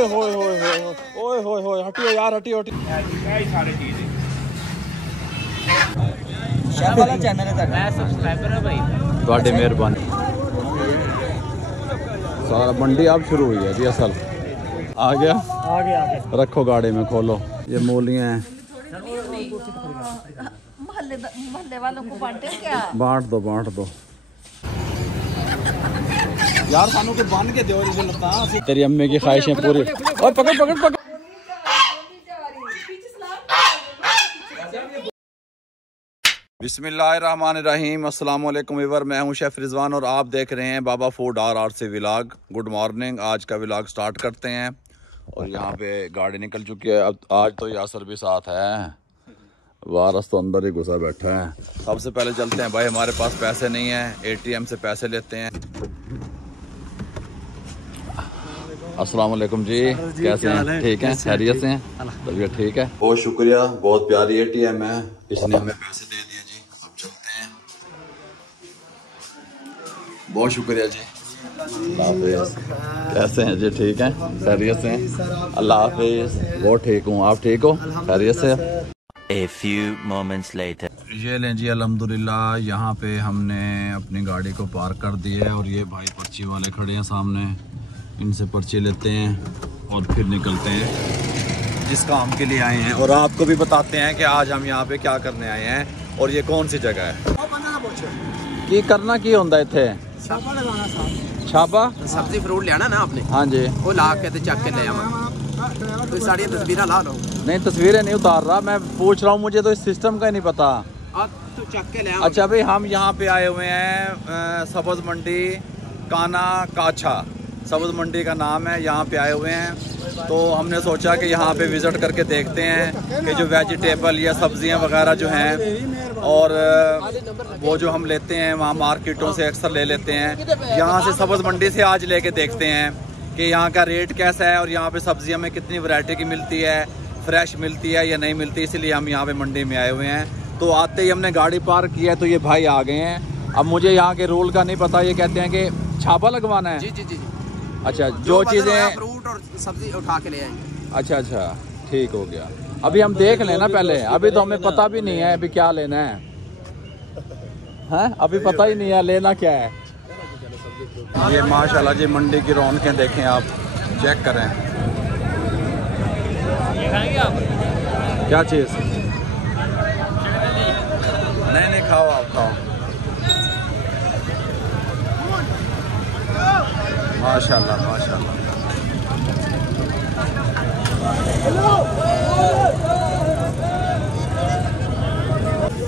ओए होए होए होए ओए होए होए, हटियो यार, हटियो हटियो। सारी चीज़ें शेफ वाला चैनल है तक मैं सब्सक्राइबर है भाई। ਤੁਹਾਡੀ ਮਿਹਰਬਾਨੀ। सारा मंडी अब शुरू हुई है जी। असल आ गया, रखो गाड़ी में, खोलो। ये मूलियाँ हैं, मोहल्ले वालों को बांटे क्या? बांट दो यार, सानू के बन के दो। तेरी अम्मी की ख्वाहिशें पूरी। और पकड़ पकड़ पकड़। बिस्मिल्लाहिर्रहमानिर्रहीम, अस्सलाम वालेकुम व्यूअर, मैं हूं शेफ़ रिजवान और आप देख रहे हैं बाबा फूड आर से व्लॉग। गुड मॉर्निंग, आज का व्लॉग स्टार्ट करते हैं। और यहाँ पे गाड़ी निकल चुकी है। अब आज तो यासर भी साथ है, वारस तो अंदर ही घुसा बैठा है। सबसे पहले चलते हैं भाई, हमारे पास पैसे नहीं है, ATM से पैसे लेते हैं। अस्सलाम वालेकुम जी, कैसे हैं? ठीक हैं, खैरियत से हैं? तबीयत ठीक है? बहुत शुक्रिया, बहुत प्यारी ATM है, इसने हमें पैसे दे दिए जी। अब चलते हैं, बहुत शुक्रिया जी। अल्लाह हाफिज़। कैसे हैं जी? ठीक हैं, खैरियत से हैं? अल्लाह हाफिज़। बहुत ठीक हूँ, आप ठीक हो? खैरियत से? A few moments later. ये लें जी, अल्हम्दुलिल्लाह यहाँ पे हमने अपनी गाड़ी को पार्क कर दी है। और ये भाई पर्ची वाले खड़े हैं सामने, इनसे पर्ची लेते हैं और फिर निकलते हैं जिस काम के लिए आए हैं। और आपको भी बताते हैं कि आज हम यहाँ पे क्या करने आए हैं और ये कौन सी जगह है। की करना की होता है इत्थे? छापा सब्जी फ्रूट लिया ना आपने? हाँ जी, वो ला के चक के ले आवा। तो सारी तस्वीरें ला लो। नहीं, तस्वीरें नहीं उतार रहा, मैं पूछ रहा हूँ, मुझे तो इस सिस्टम का ही नहीं पता। तो चक के ले आओ। अच्छा भाई, हम यहाँ पे आए हुए हैं सब्ज़ मंडी काना काछा, सब्ज़ मंडी का नाम है, यहाँ पे आए हुए हैं। तो हमने सोचा कि यहाँ पे विज़िट करके देखते हैं कि जो वेजिटेबल या सब्जियाँ वगैरह जो हैं, और वो जो हम लेते हैं वहाँ मार्केटों से अक्सर ले लेते हैं, यहाँ से सब्ज़ मंडी से आज लेके देखते हैं कि यहाँ का रेट कैसा है और यहाँ पे सब्जियाँ में कितनी वैरायटी की मिलती है, फ्रेश मिलती है या नहीं मिलती। इसलिए हम यहाँ पे मंडी में आए हुए हैं। तो आते ही हमने गाड़ी पार्क किया है, तो ये भाई आ गए हैं। अब मुझे यहाँ के रूल का नहीं पता, ये कहते हैं कि छापा लगवाना है। जी जी जी। अच्छा, जो चीज़ें फ्रूट और सब्जी उठा के ले आएंगे। अच्छा अच्छा, ठीक हो गया। अभी हम देख लें ना पहले, अभी तो हमें पता भी नहीं है अभी क्या लेना है, अभी पता ही नहीं है लेना क्या है। ये माशाल्लाह जी, मंडी की रौनकें देखें आप, चेक करें। क्या चीज़? नहीं, खाओ आप, खाओ। माशाल्लाह माशाल्लाह।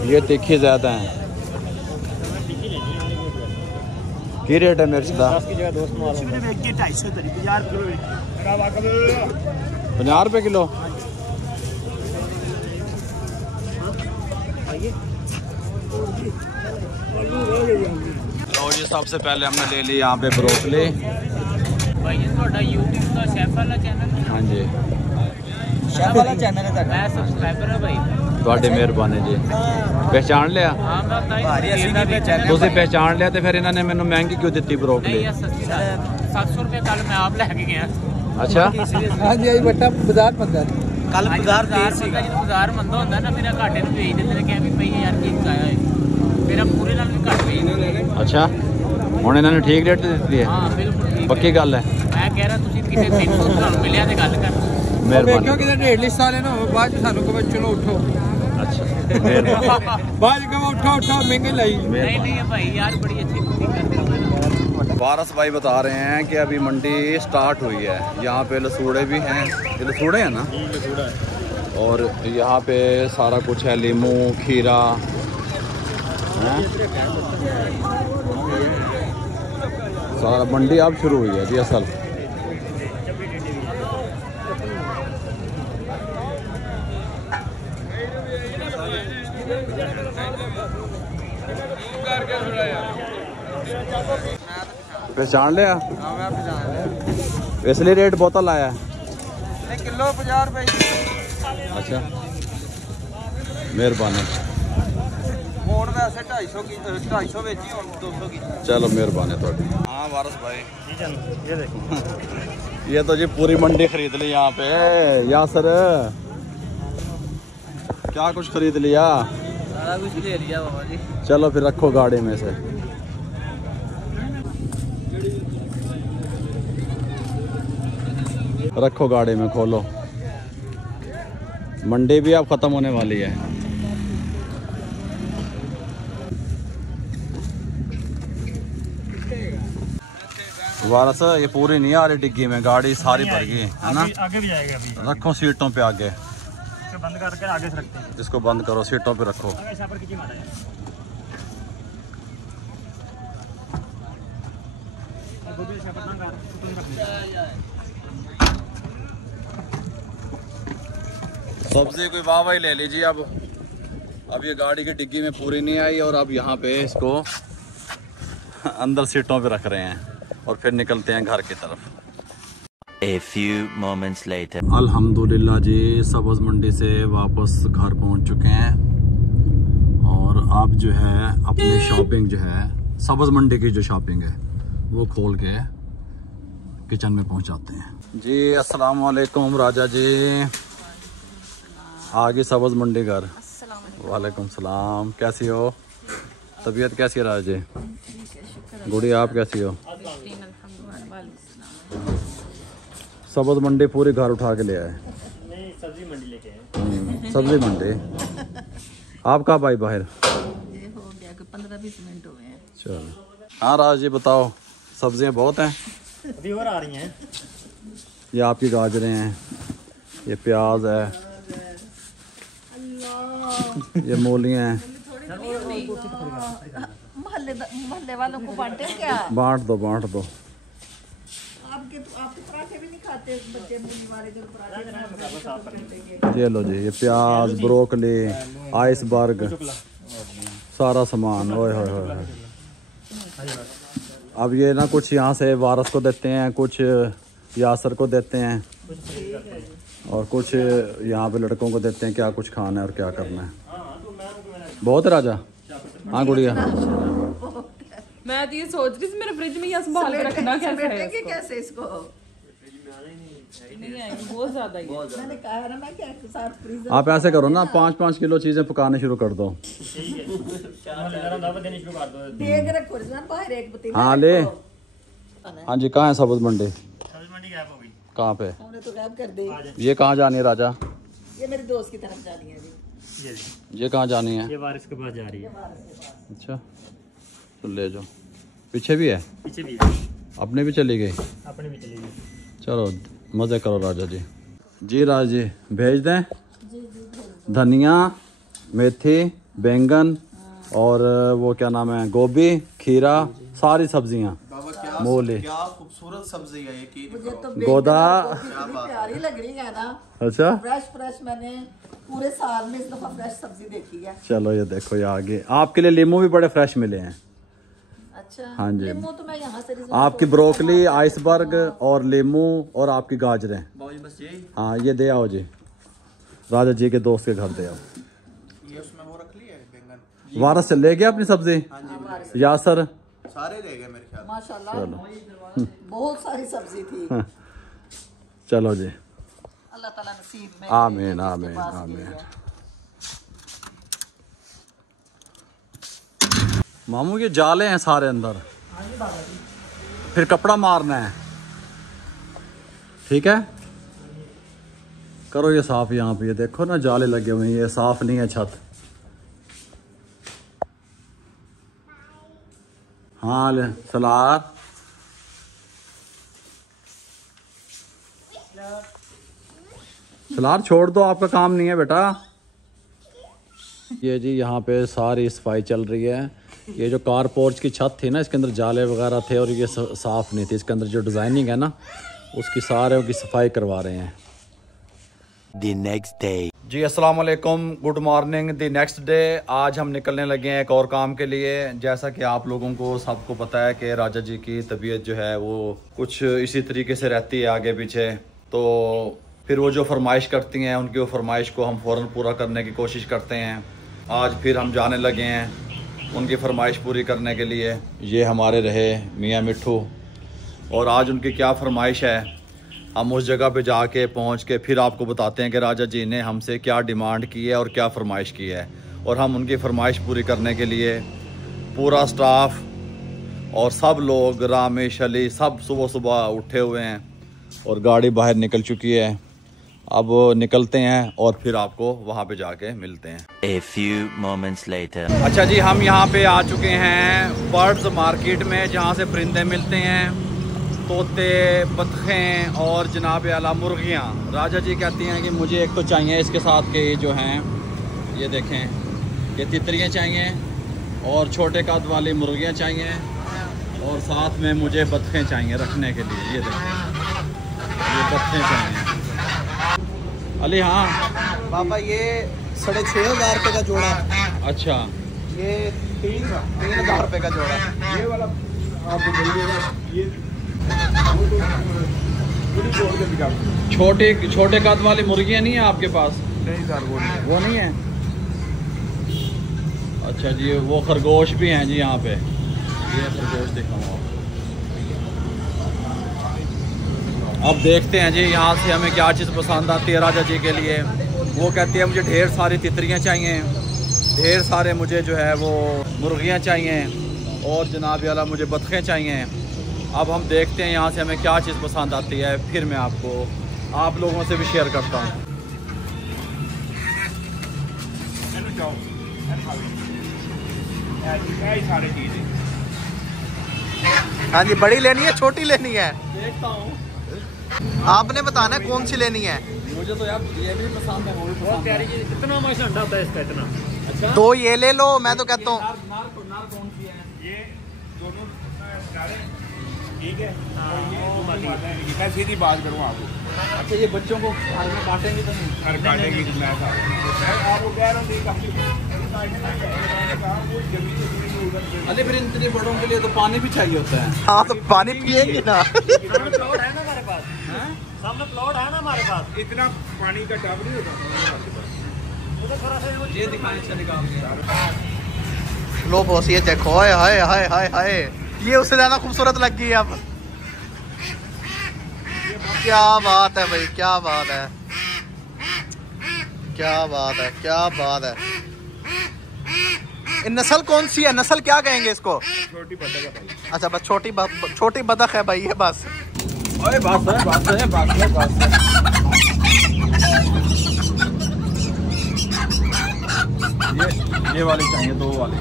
ये तीखी ज़्यादा हैं। की रेट है मिर्च का? 50 रुपये किलो। लो जी, सबसे पहले हमने ले ली यहाँ पे ब्रोकली। भाई ये ਤੁਹਾਡਾ YouTube ਦਾ शेफ वाला चैनल है? हाँ जी, शेफ वाला चैनल है तक मैं सब्सक्राइबर है भाई। ਤੁਹਾਡੀ ਮਿਹਰਬਾਨੀ ਜੀ। पहचान लिया? हाँ मैं बताइए। ਤੁਸੀਂ पहचान लिया तो फिर इन्होंने मैंने महंगी क्यों दी ब्रोकली? नहीं, 700 रुपये कल मैं आप लैके गया। अच्छा, हाँ जी, बट्टा बाजार मंदा कल बाजार बाजार मंदा होता है ना, मेरा घाटे में भेज देते हैं कि भाई यार चीज आया है, मेरा पूरे नाल भी घट भेज देते। अच्छा, ਹੁਣ ਇਹਨਾਂ ਨੇ ਠੀਕ ਰੇਟ ਤੇ ਦਿੱਤੀ ਹੈ? हाँ बिल्कुल ठीक। पक्की गल है? मैं कह रहा ਤੁਸੀਂ ਕਿਸੇ 300 ਤੁਹਾਨੂੰ ਮਿਲਿਆ ਤੇ ਗੱਲ ਕਰ। ਮਿਹਰਬਾਨੀ। देखो किधर ढेर लिस्ट वाले ना बाद में सानू को चलो उठो। अच्छा, मिहरबानी। बाद में उठो महंगे लाई। नहीं नहीं भाई यार, बड़ी अच्छी कुकिंग करते हो। पारस भाई बता रहे हैं कि अभी मंडी स्टार्ट हुई है। यहाँ पे लसूड़े भी हैं, ये लसूड़े हैं ना, और यहाँ पे सारा कुछ है, लीमू, खीरा है? सारा मंडी अब शुरू हुई है जी। असल पहचान लिया? हाँ मैं पहचान लिया। इसलिए रेट बोतल आया है? किलो 50 रुपए। अच्छा, मेहरबानी। वो ਹੁਣ ਵੈਸੇ 250 ਵਿੱਚ ਹੀ ਹੁਣ 200 की। चलो मेहरबानी थोड़ी। हाँ वारस भाई ये देखो ये तो जी पूरी मंडी खरीद ली यहाँ पे। यासर क्या कुछ खरीद लिया? सारा कुछ ले लिया बाबा जी। चलो फिर रखो गाड़ी में से। रखो गाड़ी में, खोलो। मंडी भी अब खत्म होने वाली है। वारस ये पूरी नहीं आ रही डिग्गी में, गाड़ी सारी भर गई है ना। आगे भी जाएगा अभी। रखो सीटों पे आगे, इसे बंद करके आगे से रखते हैं। इसको बंद करो, सीटों पे रखो। सब्जी कोई वाह वाही ले लीजिए। अब ये गाड़ी की डिग्गी में पूरी नहीं आई और अब यहाँ पे इसको अंदर सीटों पे रख रहे हैं और फिर निकलते हैं घर की तरफ। A few moments later. अल्हम्दुलिल्लाह जी, सब्ज़ मंडी से वापस घर पहुँच चुके हैं और अब जो है अपनी शॉपिंग जो है सब्ज़ मंडी की जो शॉपिंग है वो खोल के किचन में पहुँचाते हैं। जी अस्सलाम वालेकुम राजा जी, आगे सब्ज़ मंडी घर। वालेकुम सलाम, कैसी हो? तबीयत कैसी है राजा जी? गुड़िया आप कैसी हो? सब्ज़ मंडी पूरी घर उठा के ले आए। नहीं, सब्जी मंडी लेके आए। सब्जी मंडी। आप कब आई बाहर? ये हो गया कि 15-20 मिनट हुए हैं। चलो हाँ राज जी बताओ, सब्जियां बहुत हैं? अभी और आ रही हैं। ये आपकी गाजरें हैं, ये प्याज है, ये मूलियाँ हैं। मोहल्ले वालों को बांटे क्या? बांट दो बांट दो। आपके पराठे भी नहीं खाते बच्चे, मूली वाले जो पराठे। ये लो जी, ये प्याज, ब्रोकली, आइसबर्ग, सारा सामान। ओए होए होए। अब ये ना कुछ यहाँ से वारस को देते हैं, कुछ यासर को देते हैं और कुछ यहाँ पे लड़कों को देते हैं, क्या कुछ खाना है और क्या करना है। बहुत है राजा। हाँ गुड़िया, मैं तो ये सोच रही थी मेरे फ्रिज में ये संभाल के रखना कैसे है इसको? कैसे इसको नहीं आएगी, बहुत ज्यादा ही। मैंने कहा ना मैं क्या साथ फ्रीजर। आप ऐसे करो ना, 5-5 किलो चीज़ें पकाने शुरू कर दो। देख रखो इसमें बाहर एक पतीला। हाँ ले। हाँ जी, कहाँ है सब्ज़ मंडी? सब्जी मंडी गायब हो गई। कहाँ पे? हमने तो गायब कर दी। ये कहाँ जानी है राजा? ये मेरे दोस्त की तरफ जानी है जी। ये कहाँ जानी है? ये बारिश के पास जा रही है। अच्छा तो ले जाओ। पीछे भी है? पीछे भी अपने भी चली गई? अपने भी चली गई। चलो मज़े करो राजा जी। जी राजा जी भेज दें? धनिया, मेथी, बैंगन और वो क्या नाम है, गोभी, खीरा, सारी सब्जियां, मूली। क्या खूबसूरत सब्जी है ये। मुझे तो गोदा प्यारी लग रही है ना। अच्छा फ्रेश मैंने पूरे साल में इस दफा फ्रेश सब्जी देखी है। चलो ये देखो, ये आगे आपके लिए लीमू भी बड़े फ्रेश मिले हैं। अच्छा हाँ जी, लीमू तो मैं यहाँ से आपकी ब्रोकली, आइसबर्ग और लीमू और आपकी गाजरें। हाँ ये दे आओ जी, राजा जी के दोस्त के घर दे आओ। ये उसमें वो रख लिया है बैंगन। वारस से ले गया अपनी सब्जी? यासर सारे ले गए मेरे ख्याल। माशाल्लाह बहुत सारी सब्जी थी। चलो जी, अल्लाह ताला नसीब में। आमीन आमीन आमीन। मामू ये जाले हैं सारे अंदर, फिर कपड़ा मारना है। ठीक है, करो ये साफ। यहाँ पे ये देखो ना जाले लगे हुए हैं, ये साफ नहीं है छत। हाँ ले सलाद। सलाद छोड़ दो, आपका काम नहीं है बेटा। ये जी यहाँ पे सारी सफाई चल रही है। ये जो कार पोर्च की छत थी ना, इसके अंदर जाले वगैरह थे और ये साफ़ नहीं थी। इसके अंदर जो डिज़ाइनिंग है ना, उसकी सारे की सफाई करवा रहे हैं। The next day. जी अस्सलाम वालेकुम, good morning. The next day आज हम निकलने लगे हैं एक और काम के लिए। जैसा कि आप लोगों को सबको पता है कि राजा जी की तबीयत जो है वो कुछ इसी तरीके से रहती है आगे पीछे, तो फिर वो जो फरमाइश करती हैं उनकी वो फरमाइश को हम फ़ौरन पूरा करने की कोशिश करते हैं। आज फिर हम जाने लगे हैं उनकी फरमाइश पूरी करने के लिए। ये हमारे रहे मियाँ मिट्ठू, और आज उनकी क्या फरमाइश है हम उस जगह पे जाके पहुंच के फिर आपको बताते हैं कि राजा जी ने हमसे क्या डिमांड की है और क्या फरमाइश की है। और हम उनकी फरमाइश पूरी करने के लिए पूरा स्टाफ और सब लोग, रामेश अली, सब सुबह सुबह उठे हुए हैं और गाड़ी बाहर निकल चुकी है। अब निकलते हैं और फिर आपको वहाँ पे जाके मिलते हैं। A few moments later. अच्छा जी, हम यहाँ पे आ चुके हैं बर्ड्स मार्केट में, जहाँ से परिंदे मिलते हैं, तोते, बतखें और जनाब आला मुर्गियाँ। राजा जी कहती हैं कि मुझे एक तो चाहिए इसके साथ के जो हैं, ये देखें, ये तितलियाँ चाहिए और छोटे कद वाली मुर्गियाँ चाहिए और साथ में मुझे बतखें चाहिए रखने के लिए। ये देखें, ये बतखें चाहिए। अली हाँ पापा ये 6,500 रुपये का जोड़ा। अच्छा, ये 3,000 रुपये का जोड़ा। ये वाला छोटे कद वाली मुर्गियाँ नहीं है आपके पास? नहीं सर, वो नहीं है। अच्छा जी, वो खरगोश भी हैं जी यहाँ पे, ये खरगोश दिखाऊँ। अब देखते हैं जी यहाँ से हमें क्या चीज़ पसंद आती है राजा जी के लिए। वो कहती है मुझे ढेर सारी तितलियाँ चाहिए, ढेर सारे मुझे जो है वो मुर्गियाँ चाहिए और जनाब आला मुझे बतखें चाहिए। अब हम देखते हैं यहाँ से हमें क्या चीज़ पसंद आती है, फिर मैं आपको आप लोगों से भी शेयर करता हूँ। हाँ जी, बड़ी लेनी है छोटी लेनी है? देखता हूँ, आपने बताना है कौन सी लेनी है। मुझे तो यार ये भी पसंद है, वो भी पसंद है। कितना माशा अंडा होता है इसका इतना? अच्छा, 2 ये ले लो, मैं तो कहता हूँ। नार कौन सी है? ये दोनों ठीक है। मैं सीधी बात करूँ आपको। अच्छा, ये बच्चों को घर में बांटेंगे तो नहीं? घर काटेंगे तो मैं आपको कह रहा हूँ। अरे फिर इतने बड़ों के लिए तो पानी भी चाहिए होता है। हाँ तो पानी पिएंगे ना। प्लॉट है ना हमारे पास, सामने प्लॉट है ना हमारे पास। इतना पानी का टब नहीं होता। ये दिखाने से निकाल दिया। लो बॉस, ये देखो, हाय हाय हाय हाय हाय, ये उससे ज्यादा खूबसूरत लग गई है अब। क्या बात है भाई, क्या बात है, क्या बात है, क्या बात है। नस्ल कौन सी है? नस्ल क्या कहेंगे इसको? छोटी बतख है भाई। अच्छा बस छोटी बतख है भाई ये बस। ओए बस है, बस है, बस है, बस है। ये वाली चाहिए, 2 वाले।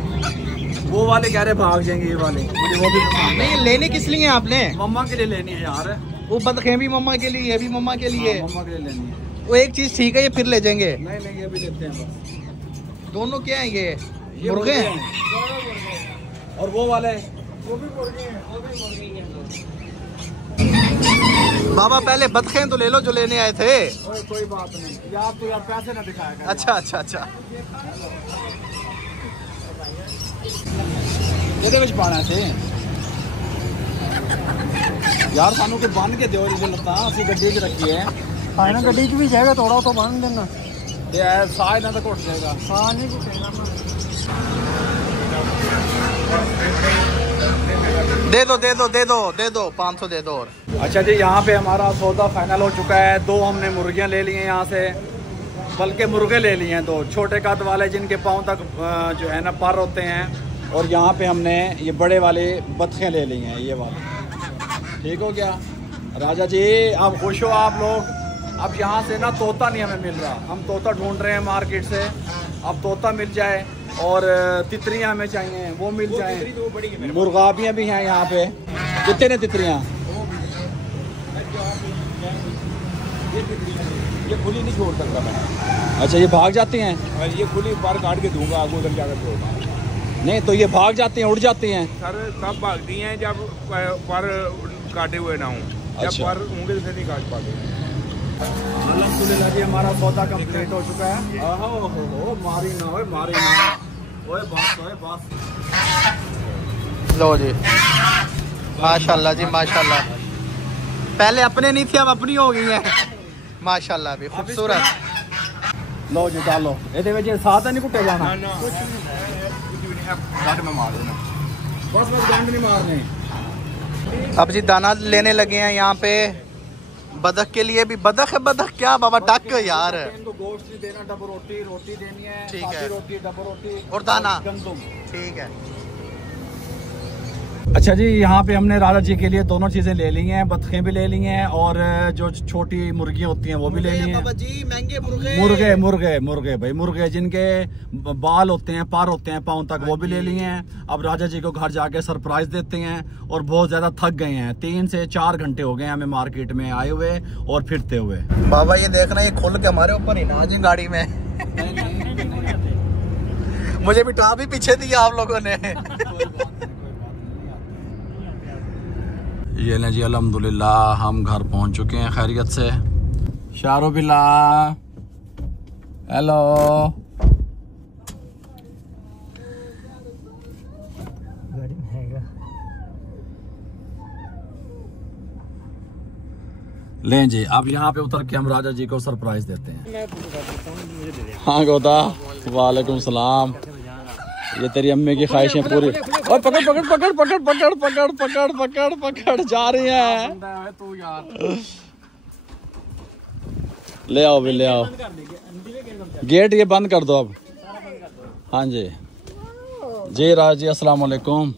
वो वाले कह रहे भाग जाएंगे, ये वाले मुझे वो भी पसंद है। नहीं, लेने किस लिए आपने? मम्मा के लिए लेनी है यार। वो बतखें भी मम्मा के लिए, ये भी मम्मा के लिए। हाँ, मम्मा के लिए लेनी है। वो एक चीज ठीक है, ये फिर ले जाएंगे। नहीं, ये भी लेते हैं बस। दोनों क्या है ये मुर्गे हैं? और वो वाले बाबा पहले बतखें तो ले लो जो लेने आए थे। कोई बात नहीं, ये आप तो यार पैसे ना दिखाया। अच्छा अच्छा अच्छा, ਇਹਦੇ ਵਿੱਚ ਪਾਣਾ ਸੀ यार, सानू के बन के दियो जी लत्तां, ਅਸੀਂ ਗੱਡੀ 'ਚ ਰੱਖੀ ਹੈ। हाँ ना, गड्डी भी जाएगा थोड़ा तो बन देना। ਤੇ ਐ ਸਾਹ ਇਹਨਾਂ ਦਾ ਘੁੱਟ ਜਾਏਗਾ। हाँ नहीं घुटेगा। दे दो दे दो दे दो दे दो, 500 दे दो। और अच्छा जी, यहाँ पे हमारा सौदा फाइनल हो चुका है। 2 हमने मुर्गियाँ ले ली हैं यहाँ से, बल्कि मुर्गे ले लिए हैं 2 छोटे कद वाले जिनके पाँव तक जो है ना पर होते हैं। और यहाँ पे हमने ये बड़े वाले बतखें ले ली हैं, ये वाले। ठीक हो गया राजा जी, आप खुश हो आप लोग? अब यहाँ से ना तोता नहीं हमें मिल रहा, हम तोता ढूंढ रहे हैं मार्केट से। अब तोता मिल जाए और तितलियाँ हमें चाहिए, वो मिल जाए। मुर्गाबियाँ भी हैं यहाँ पे। कितने ने तितलियाँ? ये खुली नहीं छोड़ सकता मैं। अच्छा, ये भाग जाती हैं? ये खुली बार काट के दूंगा, आगे उधर जाकर छोड़ूंगा। नहीं तो ये भाग जाती हैं, उड़ जाती हैं? सर तब भागती हैं जब पर काटे हुए ना हों। जब अच्छा। पर होंगे तो नहीं काट पाते। अल्हम्दुलिल्लाह जी, हमारा सौदा कंप्लीट हो चुका है। हो मारी ना, ओए मारी ना, ओए बस। लो जी, माशाल्लाह जी माशाल्लाह। पहले अपने नहीं थे, अब अपनी हो गई हैं माशाल्लाह। भी खूबसूरत। लो जी, डालो ਇਹਦੇ ਵਿੱਚ ਸਾਹ ਤਾਂ ਨਹੀਂ ਘੁੱਟੇ ਜਾਣਾ। ना गांठ में मार देना। बस गांठ नहीं मारने। अब जी दाना लेने लगे हैं यहाँ पे बदख के लिए भी। बदख है बदख क्या बाबा, डक यार। इनको गोश्त नहीं देना, डबल रोटी देनी है। ठीक है। रोटी डबल रोटी और दाना। गंदुम। ठीक है। अच्छा जी, यहाँ पे हमने राजा जी के लिए दोनों चीजें ले ली हैं, बतखें भी ले ली हैं और जो छोटी मुर्गियाँ होती हैं वो भी ले ली हैं। बाबा जी महंगे मुर्गे। मुर्गे भाई, मुर्गे जिनके बाल होते हैं, पार होते हैं पाँव तक, वो भी ले लिए हैं। अब राजा जी को घर जाके सरप्राइज देते हैं और बहुत ज्यादा थक गए हैं। 3 से 4 घंटे हो गए हमें मार्केट में आए हुए और फिरते हुए। बाबा ये देखना, ये खुल के हमारे ऊपर ही ना जी गाड़ी में। मुझे बिठा भी पीछे दिया आप लोगों ने। ये लें जी, अल्हम्दुलिल्लाह हम घर पहुंच चुके हैं खैरियत से। शारो बिल्ला, हेलो। लें जी, अब यहाँ पे उतर के हम राजा जी को सरप्राइज देते हैं। हाँ गोदा, वालेकुम सलाम। ये तेरी अम्मी की ख्वाहिशें पूरी। और पकड़ पकड़ पकड़ पकड़ पकड़ पकड़ पकड़ पकड़ पकड़ जा रही है तू यार। ले आओ भी, ले आओ। गेट ये बंद कर दो अब। हाँ जी जी राजा जी, अस्सलाम वालेकुम।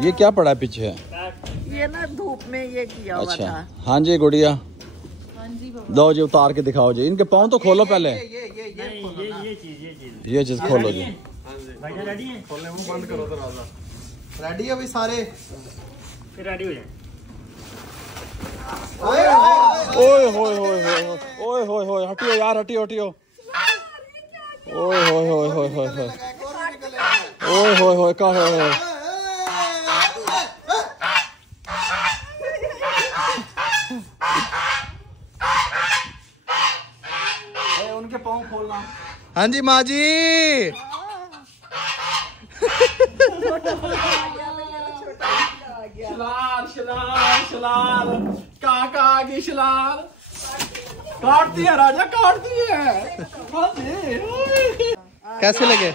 ये क्या पड़ा है पीछे? ये ना धूप में ये किया हुआ अच्छा था। हाँ जी गुड़िया, दो जी उतार के दिखाओ जी। इनके पाँव तो खोलो पहले। ये चीज खोलो जी। रेडी है? खोलने मुंह बंद करो दरवाजा। रेडी है भाई सारे? फिर रेडी हो जाए। ओए होए होए होए ओए होए होए, हटियो यार, हटियो हटियो। ओए होए होए होए होए होए ओए होए होए का है। उनके पाँव खोलना। हाँ जी माँ जी। शलाल शलाल शलाल, काका आ गई शलाल। काटती है राजा, काटती है। हाँ जी। कैसे लगे?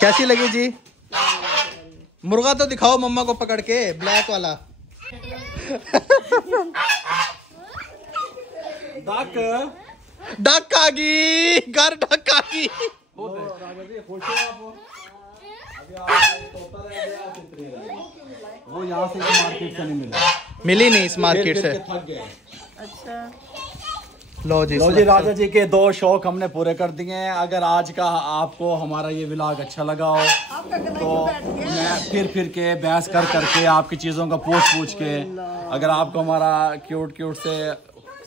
कैसी लगी जी? मुर्गा तो दिखाओ मम्मा को पकड़ के, ब्लैक वाला। डक डक आ गई, घर डक आ गई। वो यहाँ से मार्केट से नहीं मिला, मिली नहीं इस मार्केट से। थक गए। अच्छा लो जी राजा जी के 2 शौक हमने पूरे कर दिए हैं। अगर आज का आपको हमारा ये व्लॉग अच्छा लगा हो तो मैं फिर के बहस कर करके आपकी चीज़ों का पूछ के, अगर आपको हमारा क्यूट से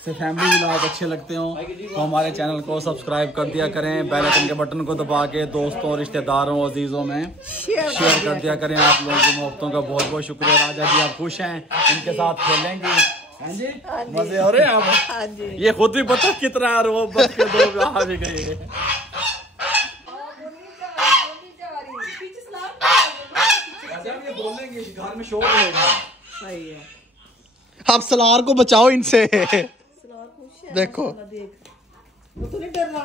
फैमिली व्लॉग अच्छे लगते हो तो हमारे चैनल को सब्सक्राइब कर दिया करें। बेल आइकन के बटन को दबा के दोस्तों, रिश्तेदारों, अजीज़ों में शेयर कर दिया करें। आप लोगों की मोहब्बतों का बहुत बहुत शुक्रिया। राजा जी आप खुश हैं, इनके साथ खेलेंगे? हाँ जी, मजे हो रहे हैं आप? हाँ जी। ये खुद भी पता कितना है, वो बच के 2 आ भी गए। ये बोलेंगे घर में शोर होगा। सही है। आप सलार को बचाओ इनसे। सलार खुश है। देखो देख वो तो नहीं डर रहा।